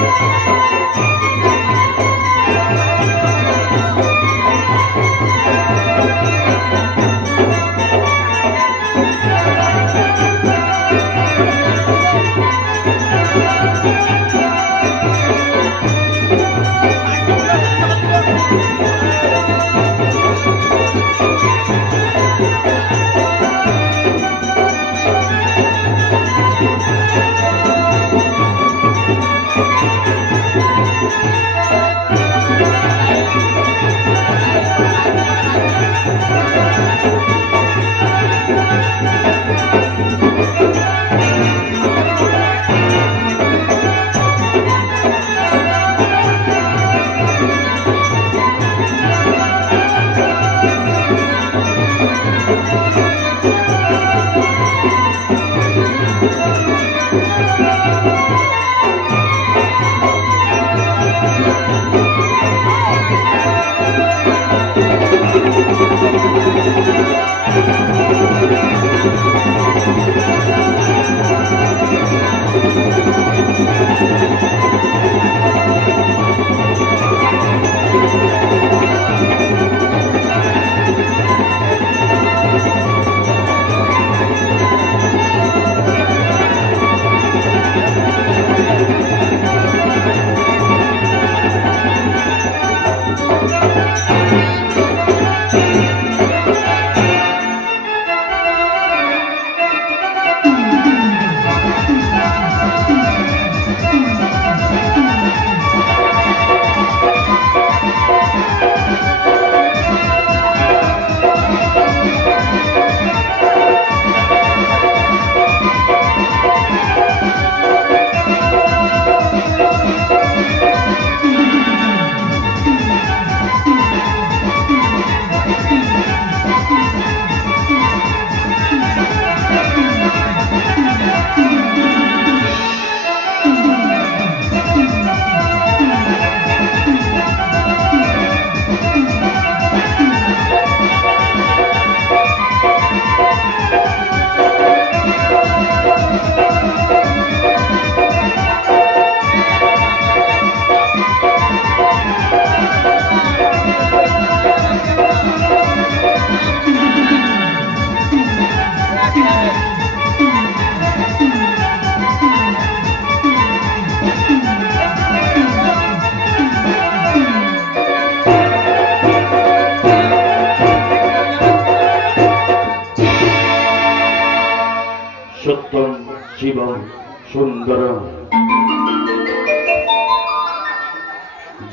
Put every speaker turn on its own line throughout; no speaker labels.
Música Música Música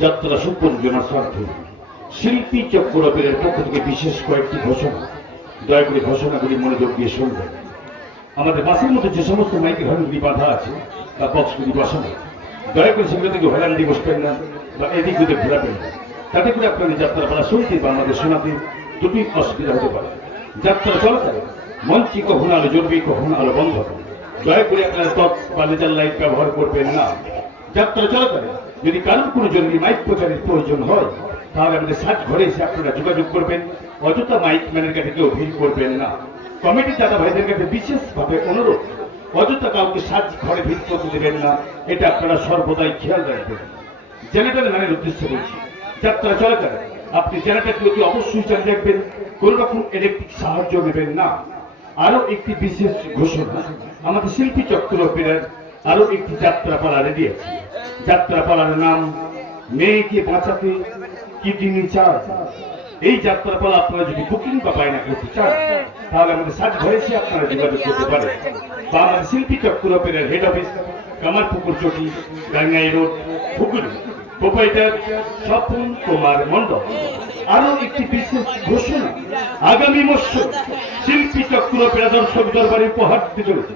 যাত্রা সুপঞ্জনা স্বার্থে শিল্পী চক্রবীরের পক্ষ থেকে বিশেষ কয়েকটি ঘোষণা, দয়া করে ঘোষণাগুলি মনোযোগ দিয়ে শুনবেন। আমাদের বাসের মধ্যে যে সমস্ত মাইকের হরণগুলি বাধা আছে, তা বক্সগুলি বসানো। দয়া করে সেগুলো থেকে দিয়ে বসবেন না, বা এদিক ওদিক ঘোরাবেন না। তাতে করে আপনাদের যাত্রা যাত্রাপালা শুনতে বা আমাদের শোনাতে দুটি অসুবিধা হতে পারে। যাত্রা চলাকালে মঞ্চে কখনো আলো জ্বলবে, কখনো আলো বন্ধ দয়া করে আপনারা টপ বা লেজার লাইট ব্যবহার করবেন না। যাত্রা চলাকালে যদি কারোর কোনো জরুরি মাইক প্রচারের প্রয়োজন হয়, তাহলে আমাদের সাত ঘরে এসে আপনারা যোগাযোগ করবেন, অযথা মাইক ম্যানের কাছে কেউ ভিড় করবেন না। কমিটির দাদা ভাইদের কাছে বিশেষভাবে অনুরোধ, অযথা কাউকে সাজ ঘরে ভিড় করতে দেবেন না, এটা আপনারা সর্বদাই খেয়াল রাখবেন। জেনারেটর ম্যানের উদ্দেশ্যে বলছি, যাত্রা চলাকালে আপনি জেনারেটরটি অতি অবশ্যই চালিয়ে রাখবেন কোন রকম ইলেকট্রিক সাহায্য নেবেন না। আরও একটি বিশেষ ঘোষণা, আমাদের শিল্পী চক্রবর্তীর আরও একটি যাত্রাপালা রেডি আছে। যাত্রাপালার নাম, মেয়েকে বাঁচাতে কিডনি চায় এই যাত্রাপালা আপনারা যদি বুকিং বা বায়না করতে চান, তাহলে আমাদের সাত ঘরে আপনারা যোগাযোগ করতে পারেন। বা আমাদের শিল্পী চক্র চক্রবর্তীর head office Kamarpukur Chati, Gangai road, Hooghly. Proprietor Swapan Kumar Mondal আরও একটি বিশেষ ঘোষণা, আগামী মৎস্য শিল্পী চক্র পেরা দর্শক দরবারে উপহার দিতে চলেছে।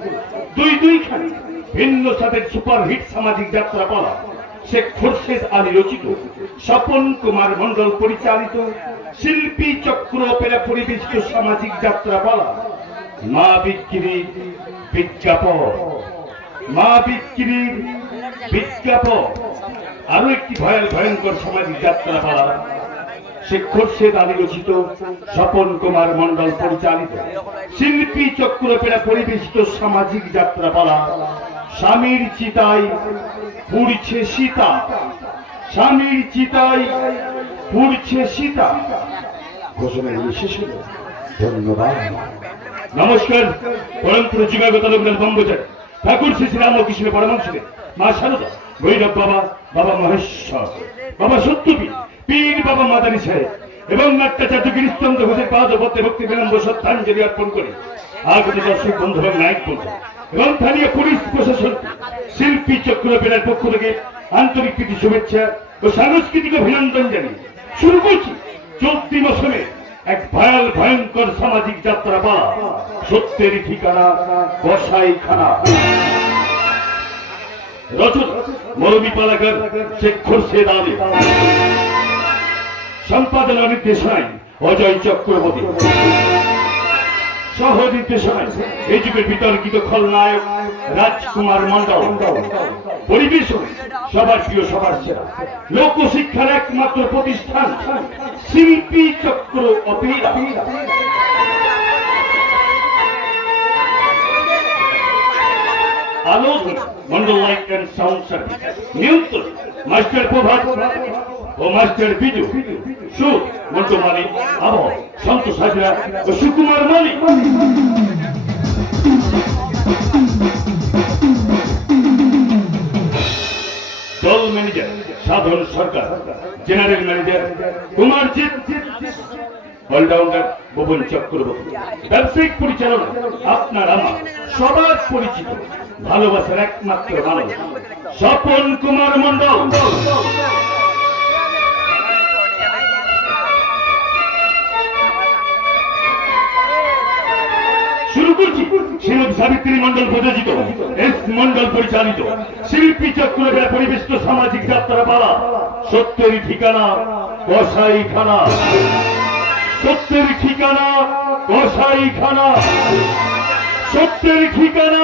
দুই দুইখানি। ভিন্ন সাথে সুপারহিট সামাজিক যাত্রা পালা শেখ খোরশেদ আলী রচিত, স্বপন কুমার মন্ডল পরিচালিত, শিল্পী চক্র পেরা পরিবেশিত সামাজিক যাত্রা পালা মা বিক্রির বিজ্ঞাপন, মা বিক্রির বিজ্ঞাপন। আরও একটি ভয়াল ভয়ঙ্কর সামাজিক যাত্রা পালা শেখ খোরশেদ আলী রচিত, স্বপন কুমার মন্ডল পরিচালিত, শিল্পী চক্র চক্রপেরা পরিবেশিত সামাজিক যাত্রা যাত্রাপালা স্বামীর চিতাই পুড়ছে সীতা। স্বামীর চিতাই পুড়ছে সীতা। ঘোষণাগুলি শেষ হল। ধন্যবাদ। নমস্কার। পরমপুর যুগাগত লোকনাথ ব্রহ্মচারী ঠাকুর শ্রী শ্রীরামকৃষ্ণ পরমহংসদেব, মা শারদা ভৈরব বাবা বাবা মহেশ্বর, বাবা সত্যপীর পীর বাবা মাদারি সাহেব এবং নাট্যাচার্য গিরিশচন্দ্র ঘোষের পাদ ভক্তি বিলম্ব শ্রদ্ধাঞ্জলি অর্পণ করে। আগত দর্শক বন্ধু এবং নায়ক বন্ধু এবং স্থানীয় পুলিশ প্রশাসন, শিল্পী চক্র বেলার পক্ষ থেকে আন্তরিক প্রীতি, শুভেচ্ছা ও সাংস্কৃতিক অভিনন্দন জানিয়ে শুরু করছি চলতি মৌসুমে এক ভয়াল, ভয়ঙ্কর সামাজিক যাত্রা বা সত্যের ঠিকানা বসাই খানা রচনা মরমী পালাকার শেখ খোরশেদ আলী। সম্পাদনা নির্দেশনায় অজয় চক্রবর্তী। সহ নির্দেশনায় এই যুগের বিতর্কিত খলনায়ক সবার লোকশিক্ষার একমাত্র প্রতিষ্ঠান Shilpi Chakra Mondal light and sound service. নিয়ন্ত্রণ মাস্টার প্রভাত ও মাস্টার বিজু। মালিক আবহ সন্তোষ হাজরা ও সুকুমার মালিক। দল manager Sadhan Sarkar general manager Kumarjit allrounder Bhuban Chakraborty. ব্যবসায়িক পরিচালনা, আপনার আমার, সবার পরিচিত, ভালোবাসার একমাত্র মানুষ, স্বপন কুমার মন্ডল শুরু করছি। শ্রীমতী সাবিত্রী মন্ডল প্রযোজিত, এস মন্ডল পরিচালিত। শিল্পী চক্রের পরিবেশিত সামাজিক যাত্রা পালা ঠিকানা কসাই খানা সত্যের ঠিকানা সত্যের ঠিকানা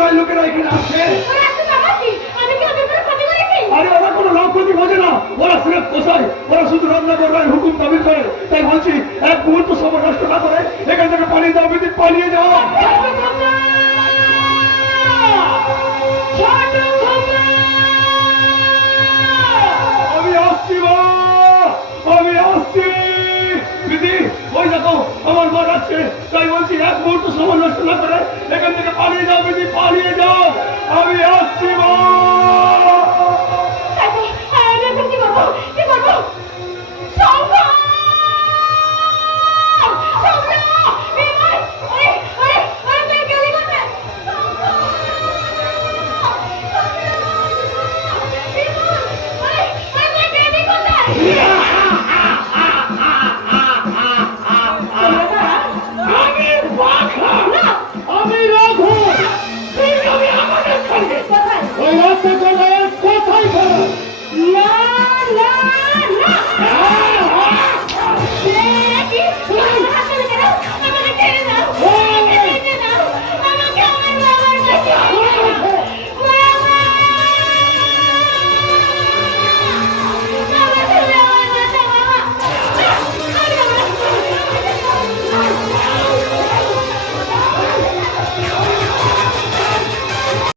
খানা
লোকেরা এখানে আসে।
আমি কি ওদের কোনো ক্ষতি করেছি?
আরে ওরা কোনো লাভ বোঝে না। ওরা সিরেপ কোষায় ওরা শুধু রান্না করবে হুকুম তামিল করে। তাই বলছি এক মুহূর্ত সময় নষ্ট না করে এখান থেকে পালিয়ে যাও বিদিক পালিয়ে যাও।
ছোট খোকা! ছোট খোকা!
আমি আসছি আমি আসছি। দিদি ওই দেখো আমার মা আছে। তাই বলছি এক মুহূর্ত সময় নষ্ট না করে এখান থেকে পালিয়ে যাও দিদি গলা থেকে কথাই না না